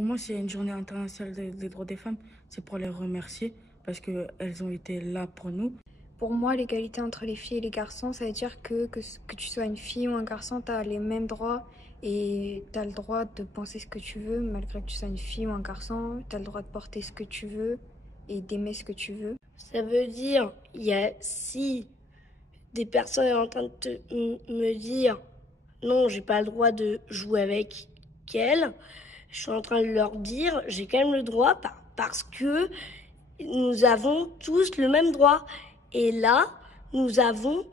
Pour moi, c'est une journée internationale des droits des femmes. C'est pour les remercier parce qu'elles ont été là pour nous. Pour moi, l'égalité entre les filles et les garçons, ça veut dire que tu sois une fille ou un garçon, tu as les mêmes droits et tu as le droit de penser ce que tu veux, malgré que tu sois une fille ou un garçon. Tu as le droit de porter ce que tu veux et d'aimer ce que tu veux. Ça veut dire, si des personnes sont en train de me dire non, j'ai pas le droit de jouer avec elle, je suis en train de leur dire j'ai quand même le droit parce que nous avons tous le même droit. Et là, nous avons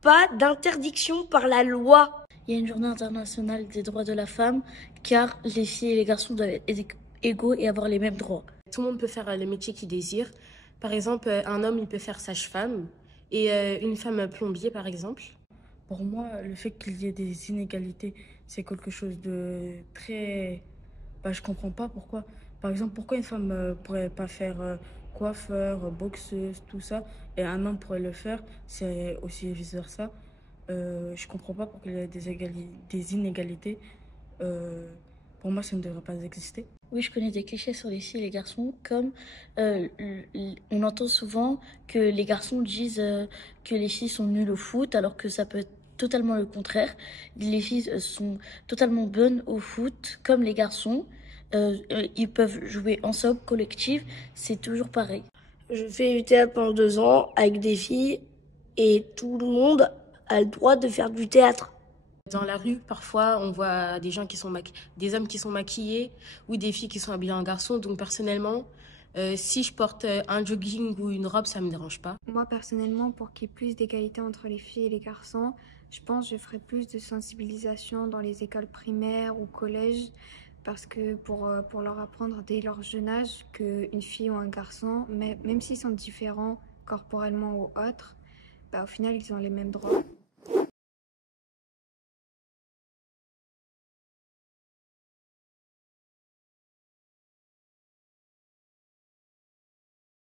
pas d'interdiction par la loi. Il y a une journée internationale des droits de la femme car les filles et les garçons doivent être égaux et avoir les mêmes droits. Tout le monde peut faire le métier qu'il désire. Par exemple, un homme, il peut faire sage-femme et une femme plombier, par exemple. Pour moi, le fait qu'il y ait des inégalités, c'est quelque chose de très... je comprends pas pourquoi. Par exemple, pourquoi une femme pourrait pas faire coiffeur, boxeuse, tout ça, et un homme pourrait le faire, c'est aussi vice-versa. Je comprends pas pourquoi il y a des inégalités. Pour moi, ça ne devrait pas exister. Oui, je connais des clichés sur les filles et les garçons, comme on entend souvent que les garçons disent que les filles sont nulles au foot, alors que ça peut être totalement le contraire. Les filles sont totalement bonnes au foot, comme les garçons. Ils peuvent jouer ensemble, collectif, c'est toujours pareil. Je fais du théâtre pendant 2 ans avec des filles et tout le monde a le droit de faire du théâtre. Dans la rue, parfois, on voit des gens des hommes qui sont maquillés ou des filles qui sont habillées en garçon. Donc personnellement, si je porte un jogging ou une robe, ça me dérange pas. Moi, personnellement, pour qu'il y ait plus d'égalité entre les filles et les garçons, je pense que je ferais plus de sensibilisation dans les écoles primaires ou collèges, parce que pour leur apprendre dès leur jeune âge qu'une fille ou un garçon, même s'ils sont différents corporellement ou autres, au final, ils ont les mêmes droits.